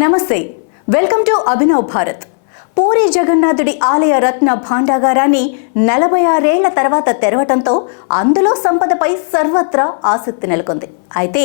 నమస్తే, welcome to Abhinav Bharat. Puri జగన్నాథుడి ఆలయ రత్న భాండాగారాన్ని 46 ఏళ్ల తర్వాత తెరవటంతో అందులో సంపదపై సర్వత్రా ఆసక్తి నెలకొంది. అయితే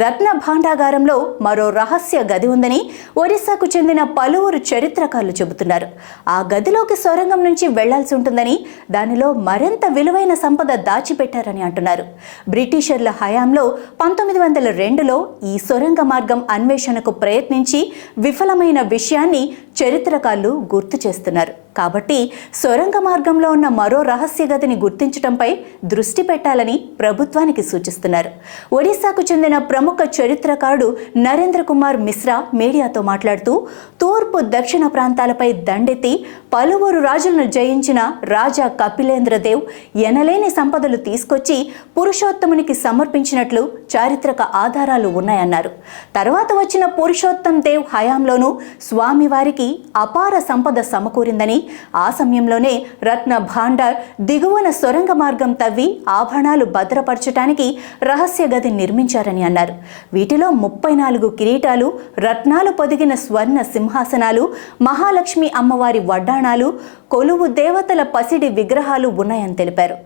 రత్న భాండాగారంలో మరో రహస్య గది ఉందని ఒరిస్సాకు చెందిన పలువురు చరిత్రకారులు చెబుతున్నారు. ఆ గదిలోకి సొరంగం నుంచి వెళ్లాల్సి ఉంటుందని, దానిలో మరింత విలువైన సంపద దాచిపెట్టారని అంటున్నారు. బ్రిటిషర్ల హయాంలో 1902లో ఈ సొరంగ మార్గం అన్వేషణకు ప్రయత్నించి విఫలమైన విషయాన్ని చరిత్రకారులు గుర్తు చేస్తున్నారు. కాబట్టి సొరంగ మార్గంలో ఉన్న మరో రహస్య గదిని గుర్తించడంపై దృష్టి పెట్టాలని ప్రభుత్వానికి సూచిస్తున్నారు. ఒడిశాకు చెందిన ప్రముఖ చరిత్రకారుడు నరేంద్ర కుమార్ మిశ్రా మీడియాతో మాట్లాడుతూ, తూర్పు దక్షిణ ప్రాంతాలపై దండెత్తి పలువురు రాజులను జయించిన రాజా కపిలేంద్రదేవ్ ఎనలేని సంపదలు తీసుకొచ్చి పురుషోత్తమునికి సమర్పించినట్లు చారిత్రక ఆధారాలు ఉన్నాయన్నారు. తర్వాత వచ్చిన పురుషోత్తం దేవ్ హయాంలోనూ స్వామివారికి అపార సంపద సమకూరిందని, ఆ సమయంలోనే రత్న భాండార్ దిగువన సొరంగ మార్గం తవ్వి ఆభరణాలు భద్రపరచడానికి రహస్య గది నిర్మించారని అన్నారు. వీటిలో 34 కిరీటాలు, రత్నాలు పొదిగిన స్వర్ణ సింహాసనాలు, మహాలక్ష్మి అమ్మవారి వడ్డాణాలు, కొలువు దేవతల పసిడి విగ్రహాలు ఉన్నాయని తెలిపారు.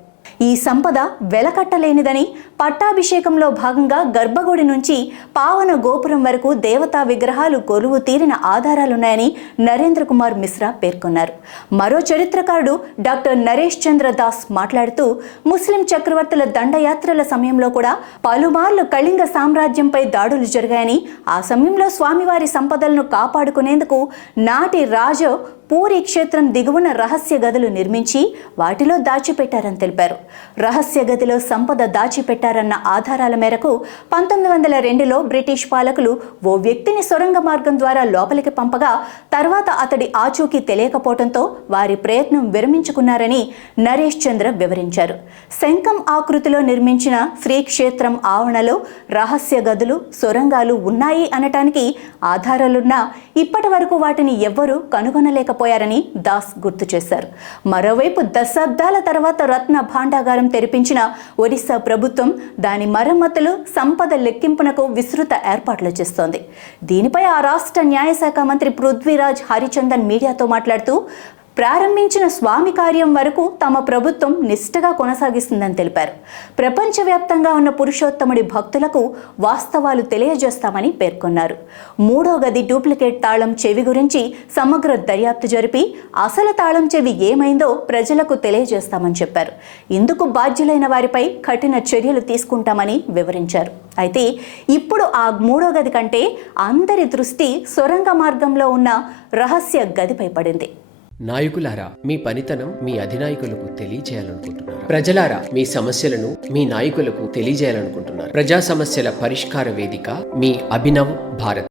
ఈ సంపద వెలకట్టలేనిదని, పట్టాభిషేకంలో భాగంగా గర్భగుడి నుంచి పావన గోపురం వరకు దేవతా విగ్రహాలు కొలువు తీరిన ఆధారాలున్నాయని నరేంద్ర కుమార్ మిశ్రా పేర్కొన్నారు. మరో చరిత్రకారుడు డాక్టర్ నరేష్ చంద్ర దాస్ మాట్లాడుతూ, ముస్లిం చక్రవర్తుల దండయాత్రల సమయంలో కూడా పలుమార్లు కళింగ సామ్రాజ్యంపై దాడులు జరిగాయని, ఆ సమయంలో స్వామివారి సంపదలను కాపాడుకునేందుకు నాటి రాజు పూరి క్షేత్రం దిగువన రహస్య గదులు నిర్మించి వాటిలో దాచిపెట్టారని తెలిపారు. రహస్య గదిలో సంపద దాచిపెట్టారన్న ఆధారాల మేరకు 1902లో బ్రిటిష్ పాలకులు ఓ వ్యక్తిని సొరంగ మార్గం ద్వారా లోపలికి పంపగా తర్వాత అతడి ఆచూకీ తెలియకపోవడంతో వారి ప్రయత్నం విరమించుకున్నారని నరేష్ చంద్ర వివరించారు. శంఖం ఆకృతిలో నిర్మించిన శ్రీక్షేత్రం ఆవరణలో రహస్య గదులు, సొరంగాలు ఉన్నాయి అనటానికి ఆధారాలున్నా ఇప్పటి వరకు వాటిని ఎవ్వరూ కనుగొనలేకపోయారని దాస్ గుర్తు చేశారు. మరోవైపు దశాబ్దాల తర్వాత రత్న భాండాగారం తెరిపించిన ఒడిశా ప్రభుత్వం దాని మరమ్మతులు, సంపద లెక్కింపునకు విస్తృత ఏర్పాట్లు చేస్తోంది. దీనిపై ఆ రాష్ట్ర న్యాయశాఖ మంత్రి పృథ్వీరాజ్ హరిచందన్ మీడియాతో మాట్లాడుతూ, ప్రారంభించిన స్వామి కార్యం వరకు తమ ప్రభుత్వం నిష్ఠగా కొనసాగిస్తుందని తెలిపారు. ప్రపంచవ్యాప్తంగా ఉన్న పురుషోత్తముడి భక్తులకు వాస్తవాలు తెలియజేస్తామని పేర్కొన్నారు. 3వ గది డూప్లికేట్ తాళం చెవి గురించి సమగ్ర దర్యాప్తు జరిపి అసలు తాళం చెవి ఏమైందో ప్రజలకు తెలియజేస్తామని చెప్పారు. ఇందుకు బాధ్యులైన వారిపై కఠిన చర్యలు తీసుకుంటామని వివరించారు. అయితే ఇప్పుడు ఆ 3వ గది కంటే అందరి దృష్టి సొరంగ మార్గంలో ఉన్న రహస్య గదిపై పడింది. నాయకులారా, మీ పనితనం మీ అధినాయకులకు తెలియజేయాలనుకుంటున్నారు. ప్రజలారా, మీ సమస్యలను మీ నాయకులకు తెలియజేయాలనుకుంటున్నారు. ప్రజా సమస్యల పరిష్కార వేదిక మీ అభినవ్ భారత్.